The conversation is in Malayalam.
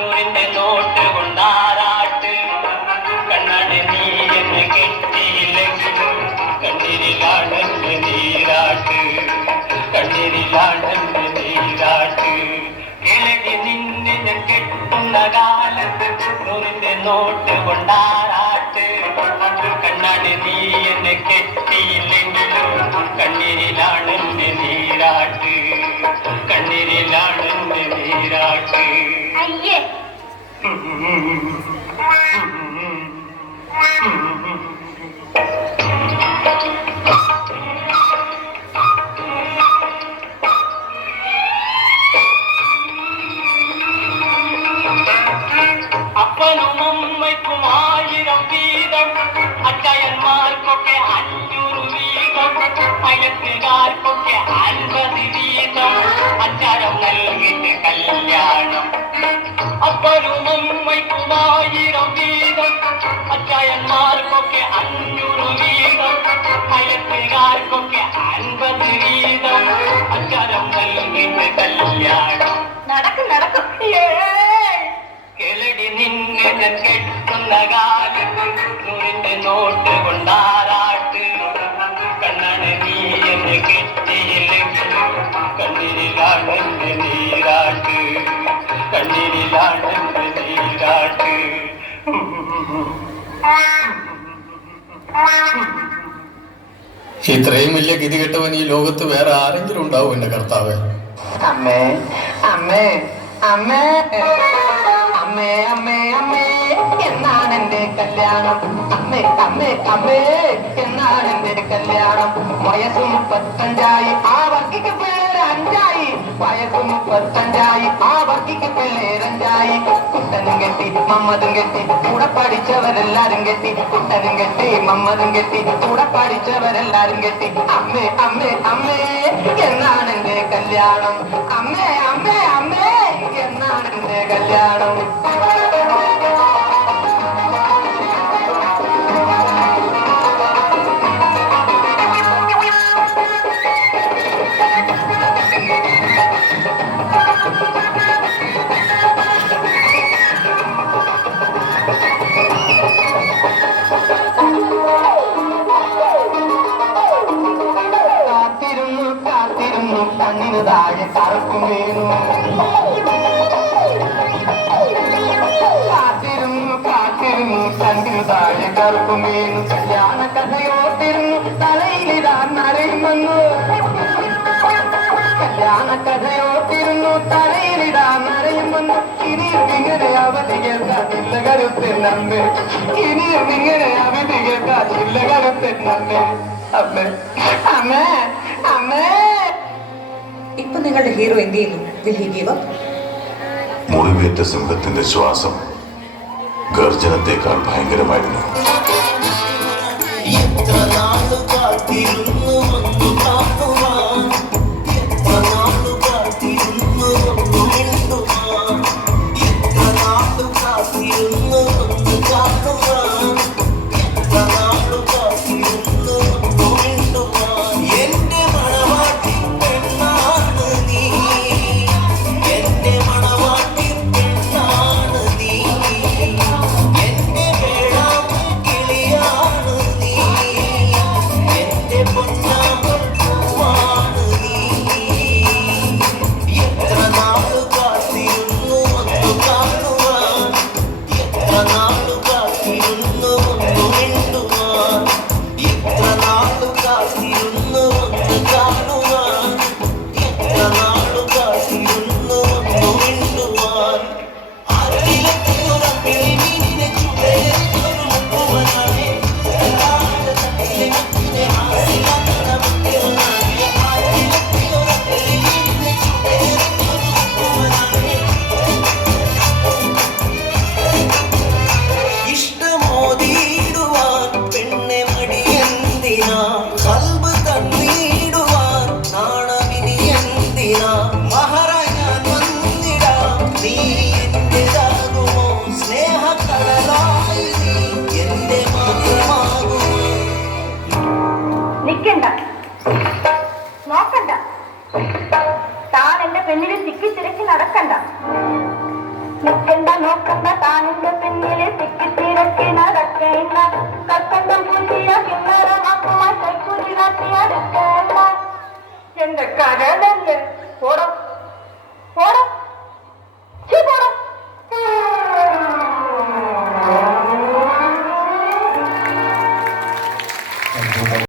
കണ്ണൂരിന്റെ നോട്ട് കൊണ്ടാരാട്ട് കണ്ണാടി നീ എന്നെ കണ്ണിരിലാണെന്ന് നീരാട്ട്. കണ്ണിരിലാണെന്ന് നീരാട്ട്. കിഴകി നിന്നെ കെട്ടുന്ന കാലത്ത് നൂറിന്റെ നോട്ട് കൊണ്ടാ അപ്പനും അമ്മയ്ക്കും ആയിരം വീതം അച്ചയന്മാർക്കൊക്കെ അഞ്ഞൂറ് വീതം അയത്തുകാർക്കൊക്കെ അൻപത് വീതം അച്ചാരം നൽകിയിട്ട് കല്യാണം അപ്പനും അമ്മയ്ക്കും ആയിരം വീതം അച്ചായന്മാർക്കൊക്കെ അഞ്ഞൂറ് വീതം അയത്തുകാർക്കൊക്കെ അൻപത് വീതം അച്ചാരം നൽകിയിട്ട് കല്യാണം നടക്കും. നടക്കും കിളടി നിന്നെ കെട്ടുന്ന കാലത്ത് നൂറിന്റെ നോട്ട് കൊണ്ടാറാട്ട് എന്റെ നീരാട്ട് ഇത്രയും വലിയ ഗതി കെട്ടവൻ ഈ ലോകത്ത് വേറെ ആരെങ്കിലും ഉണ്ടാവും എന്റെ കർത്താവ്. അമ്മേ അമ്മേ അമ്മേ അമ്മേ അമ്മേ അമ്മേ എന്നാണ് എന്റെ കല്യാണം? അമ്മേ അമ്മേ അമ്മേ എന്നാണ് എന്റെ കല്യാണം? വയസ്സ് മുപ്പത്തഞ്ചായി ആ വർക്കിക്ക് പേര് അഞ്ചായി വയസ്സ് പത്തഞ്ചായി ആ വർക്കിക്ക് പിള്ളേരഞ്ചായി കുട്ടനും കെട്ടി മമ്മതും കെട്ടി കൂടെ പഠിച്ചവരെല്ലാരും കെട്ടി. കുട്ടനും കെട്ടി മമ്മതും കെട്ടി കൂടെ പഠിച്ചവരെല്ലാരും കെട്ടി. അമ്മേ അമ്മേ അമ്മേ എന്നാണ് എന്റെ കല്യാണം? അമ്മേ അമ്മേ അമ്മേ എന്നാണ് എന്റെ കല്യാണം? കണ്ണിന് തറക്കും വീണു. കാത്തിരുന്നു കാത്തിരുന്നു തണ്ടിരുതായി കറുക്കും വീണു. കല്യാണ കഥയോർത്തിരുന്നു തലയിലിടാൻ നരയുമെന്നു കല്യാണ കഥയോർത്തിരുന്നു തലയിലിടാൻ നരയുമെന്നു ഇനിയും ഇങ്ങനെ അവധി കേൾക്കാതില്ല കരുത്തിനമ്മേ ഇനിയും ഇങ്ങനെ അവധി കേൾക്കാതില്ല കരുത്തിനമ്മേ അമ്മേ അമ്മേ അമ്മേ. ഇപ്പൊ നിങ്ങളുടെ ഹീറോ എന്ത് ചെയ്യുന്നു? മുറിവേറ്റ സിംഹത്തിന്റെ ശ്വാസം ഗർജനത്തെക്കാൾ ഭയങ്കരമായിരുന്നു. എന്റെ നിക്കണ്ട നോക്കണ്ട. താൻ എന്റെ പെണ്ണിനെ തിക്കി തിരക്കി നടക്കണ്ട. നിൽക്കണ്ട നോക്കണ്ട? താൻ എന്റെ പെണ്ണിലെ